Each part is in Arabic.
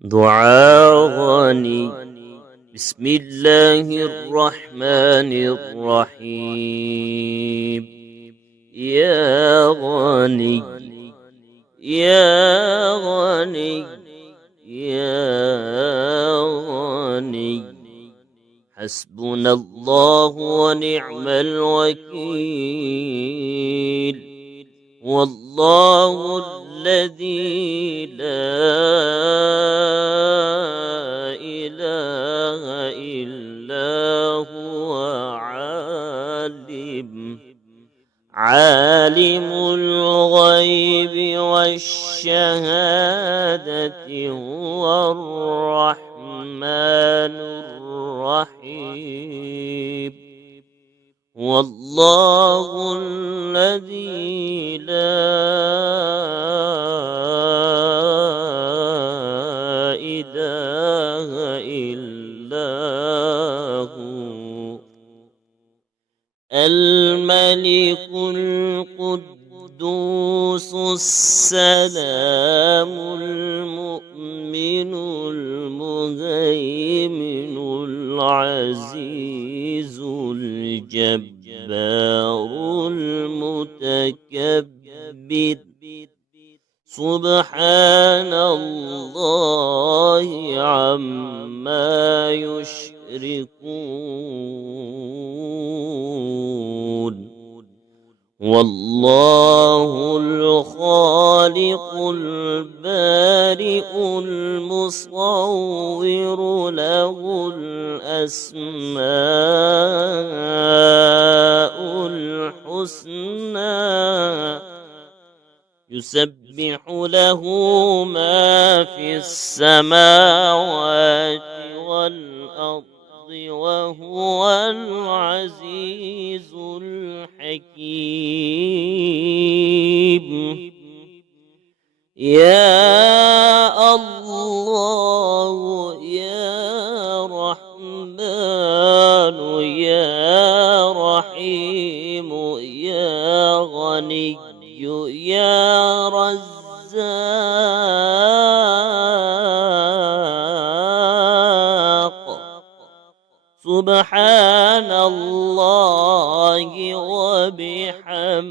دعاء غني. بسم الله الرحمن الرحيم. يا غني يا غني يا غني، حسبنا الله ونعم الوكيل، والله الذي لا إله إلا هو عالم الغيب والشهادة، هو الرحمن الرحيم، والله الذي لا إله إلا هو الملك القدوس السلام المؤمن المهيمن العزيز الجبار المتكبر، سبحان الله عما يشركون. والله الخالق البارئ المصور، له الأسماء الحسنى، يسبح له ما في السماوات والأرض، وهو العزيز الحكيم. يا الله يا رحمن يا رحيم، يا غني يا رزاق، سبحان الله وبحمده،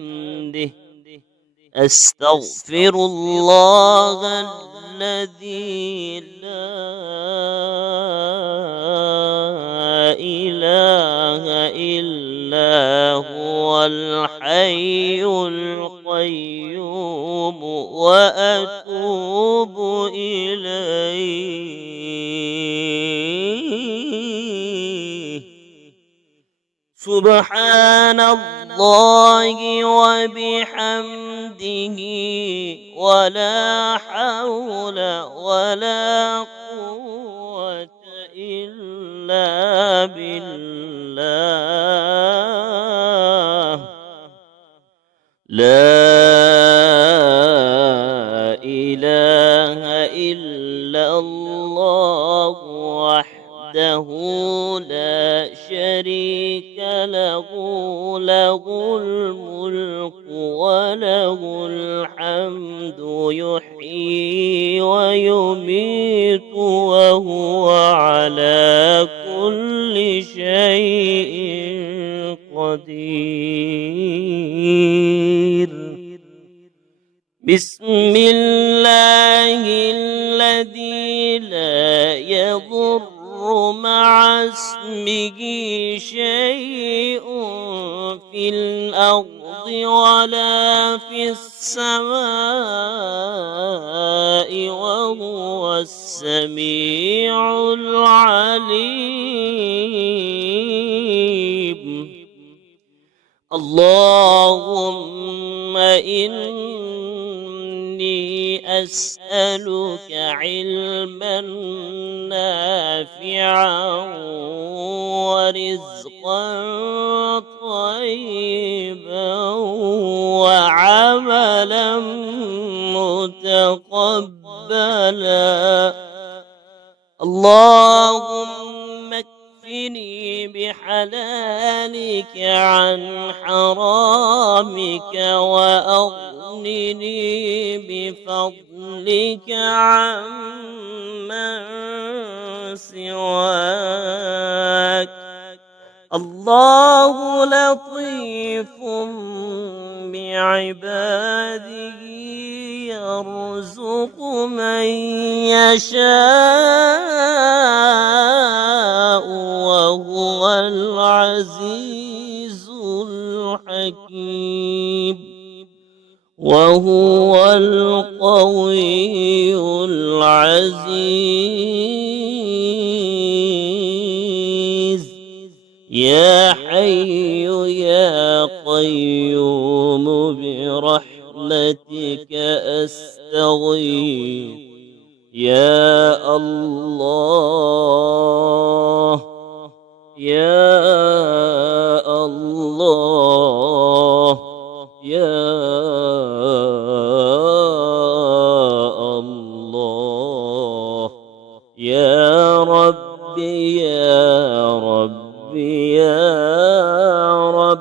أستغفر الله الذي لا إله إلا هو الحي القيوم، وأتوب إليه. سبحان الله وبحمده، ولا حول ولا قوة إلا بالله. لا إله إلا الله وحده لا شريك له، له الملك وله الحمد، يحيي ويميت وهو على كل شيء قدير. بسم الله الذي لا يضر مع اسمه شيء في الأرض ولا في السماء، وهو السميع العليم. اللهم إني أسألك علما نافعا ورزقا طيبا وعملا متقبلا. اللهم اكفني بحلالك عن حرامك، وأغنني بفضلك عمن الله لطيف بعباده يرزق من يشاء وهو العزيز الحكيم وهو القوي العزيز يا حي يا قيوم برحمتك أستغيث يا الله يا الله يا الله يا ربي يا ربي يا رب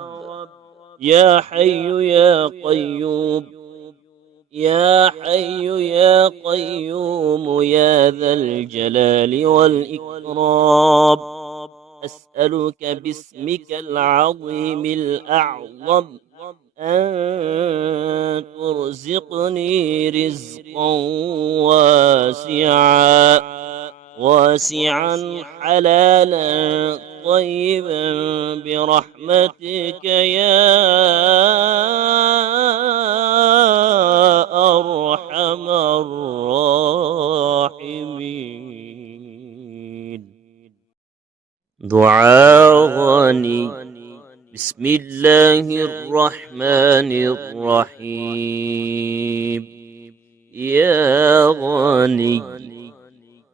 يا حي يا قيوم يا حي يا قيوم يا ذا الجلال والإكرام أسألك باسمك العظيم الأعظم أن ترزقني رزقا واسعا حلالا طيبا برحمتك يا أرحم الراحمين. دعاء غني. بسم الله الرحمن الرحيم. يا غني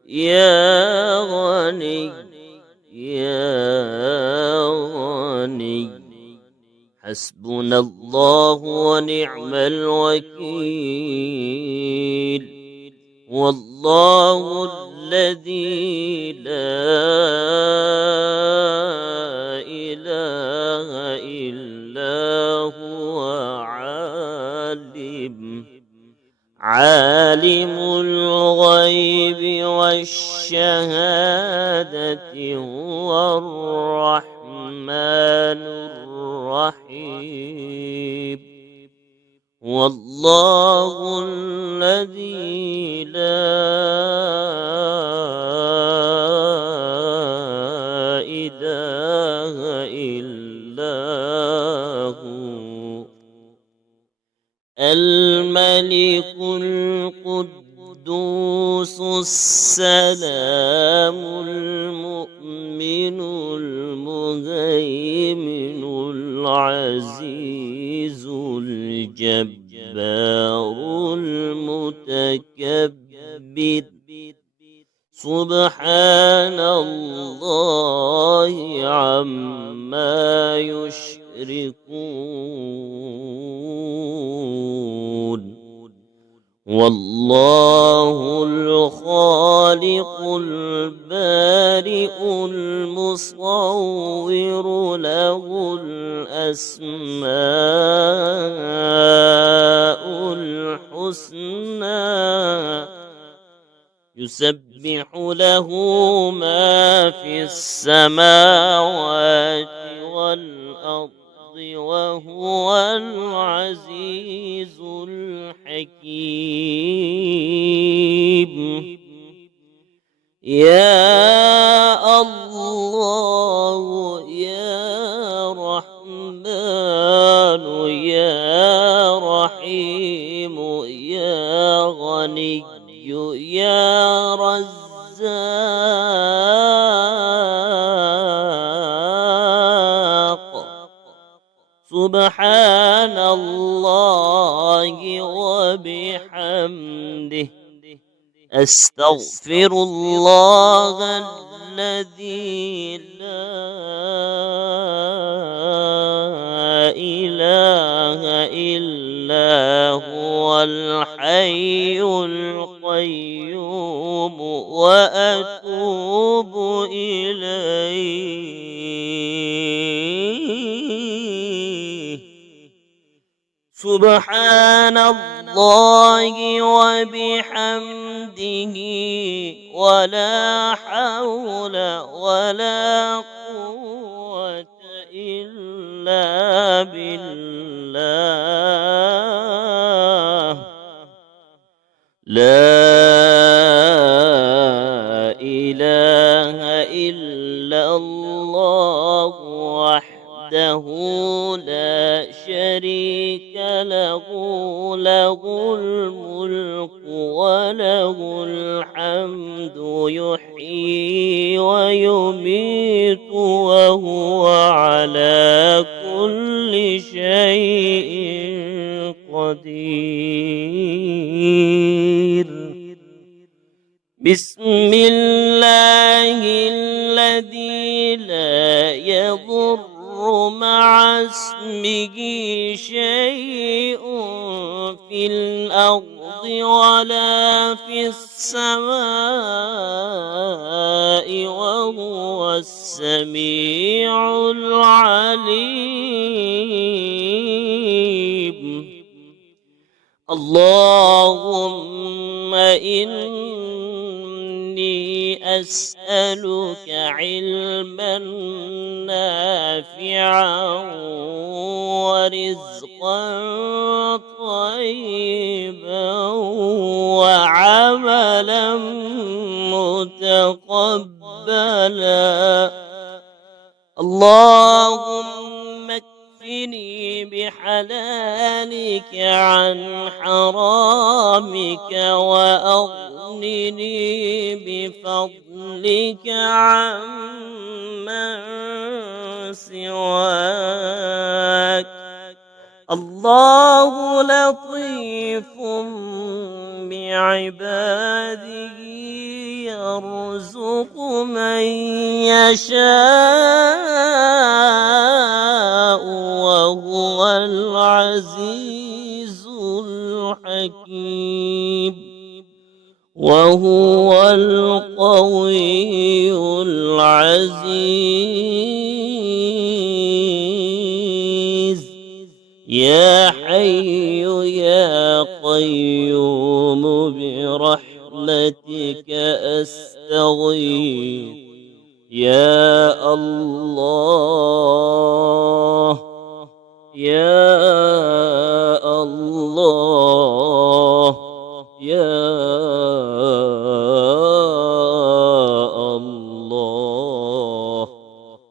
يا غني يا غني حسبنا الله ونعم الوكيل والله الذي لا إله إلا هو عالم الغيب والشهادة هو الرحمن الرحيم والله الذي لا إله إلا هو الملك القدوس السلام المؤمن المهيمن العزيز الجبار المتكبر سبحان الله عما يشركون والله الخالق البارئ المصور له الأسماء الحسنى يسبح له ما في السماوات والأرض وهو العزيز الحكيم يا الله يا رحمن يا رحيم يا غني يا رزاق سبحان الله وبحمده أستغفر الله الذي لا إله إلا هو الحي القيوم وأتوب إليه سبحان الله وبحمده ولا حول ولا قوة إله إلا الله وحده لا شريك له، له الملك وله الحمد يحيي ويميت وهو على كل شيء قدير. بسم الله الذي لا يضر مع اسمه شيء في الأرض ولا في السماء وهو السميع العليم. اللهم إني أسألك علما نافعا ورزقا طيبا وعملا متقبلا. اللهم اكفني بحلالك عن حرامك وأغنني بفضلك عمن سواك. الله لطيف بعباده يرزق من يشاء وهو العزيز الحكيم. وهو القوي العزيز. يا حي يا قيوم برحمتك أستغيث. يا الله يا الله يا الله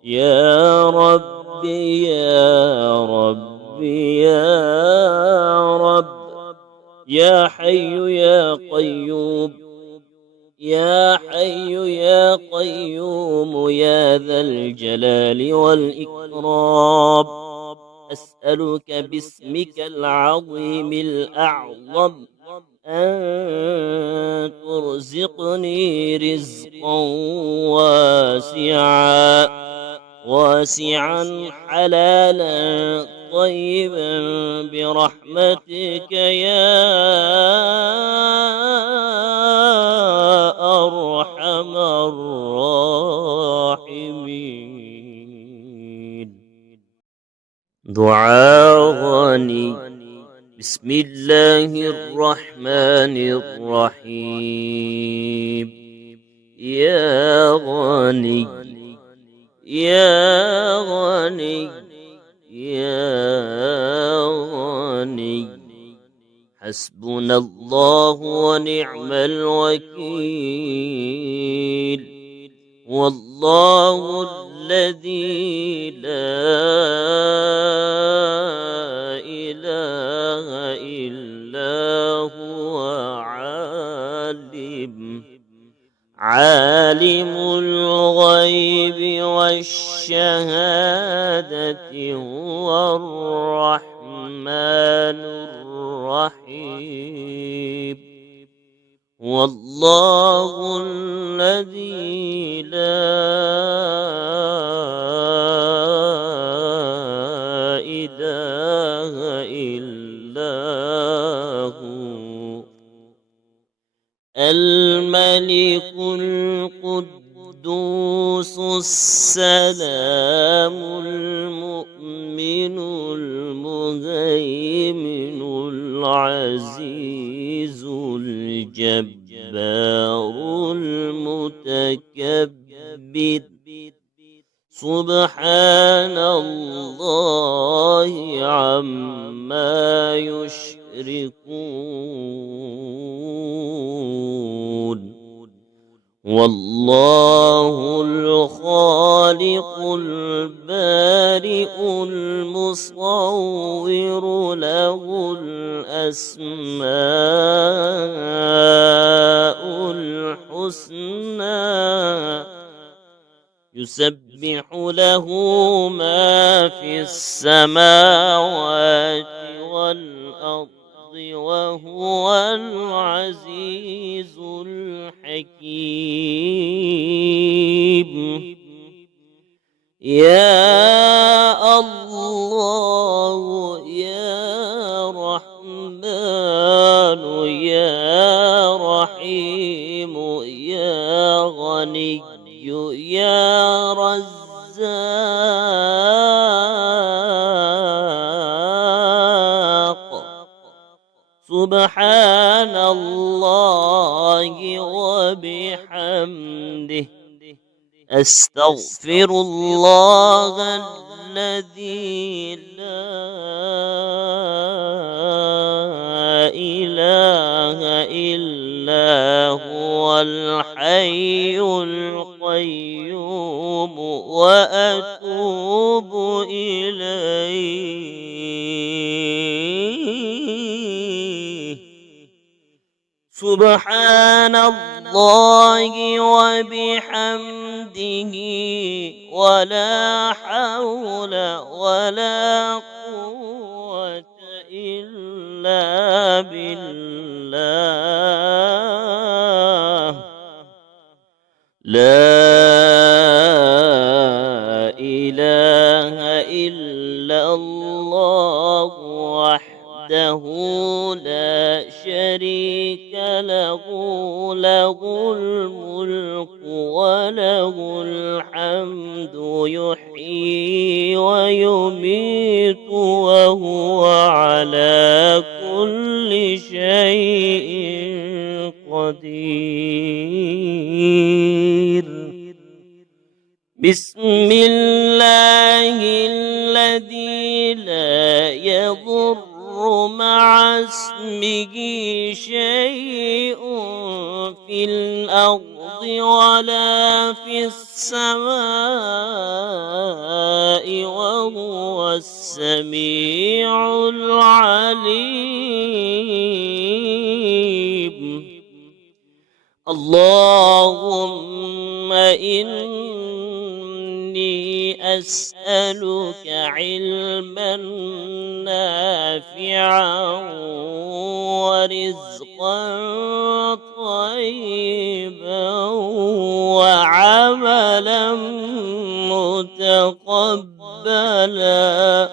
يا ربي يا ربي يا رب. يا حي يا قيوم يا حي يا قيوم يا ذا الجلال والإكرام. أسألك باسمك العظيم الأعظم أن ترزقني رزقا واسعا حلالا طيبا برحمتك يا أرحم الراحمين. دعاء غني. بسم الله الرحمن الرحيم. يا غني يا غني يا غني حسبنا الله ونعم الوكيل. والله الذي لا إله إلا هو عالم الغيب والشهادة هو الرحمن الرحيم. والله الذي لا إله إلا هو الملك القدوس السلام المؤمن المهيمن العزيز الجبار المتكبر. سبحان الله عما يشركون. يشركون والله الخالق البارئ المصور له الأسماء الحسنى يسبح له ما في السماوات والأرض وهو العزيز الحكيم يا الله يا رحمن يا رحيم يا غني يا رزاق سبحان الله وبحمده أستغفر الله الذي لا إله إلا هو الحي القيوم وأتوب إليه سبحان الله وبحمده ولا حول ولا قوة إلا بالله لا إله إلا الله وحده لا شريك له له الملك وله الحمد يحيي ويميت وهو على كل شيء قدير بسم الله الذي لا يضر مع اسمه شيء في الأرض ولا في السماء وهو السميع العليم اللهم إني أسألك علما نافعا ورزقا طيبا وعملا متقبلا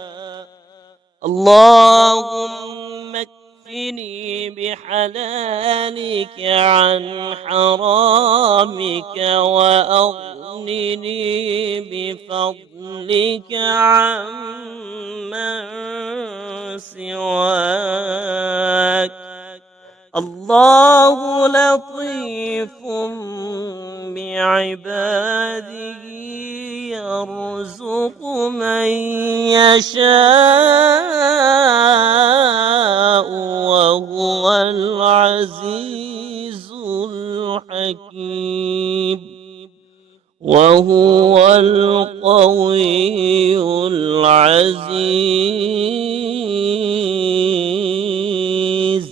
اللهم اكفني بحلالك عن حرامك وأغنني بفضلك عمن سواك الله لطيف بعباده يرزق من يشاء وهو العزيز الحكيم وهو القوي العزيز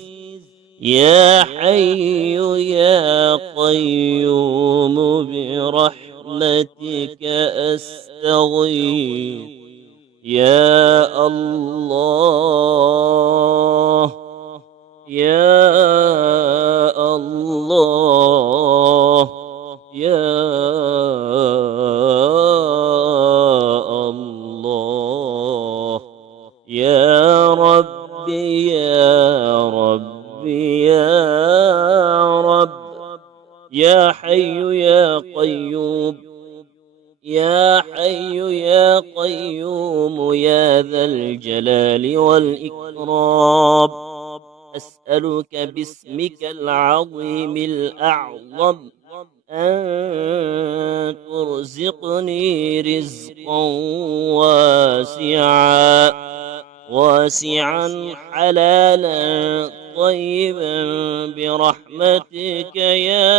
يا حي يا قيوم برحمتك أستغيث يا الله يا الله يا الله يا ربي يا ربي يا رب يا حي يا قيوم يا حي يا قيوم يا ذا الجلال والإكرام أسألك باسمك العظيم الأعظم أن ترزقني رزقا واسعا واسعا حلالا طيبا برحمتك يا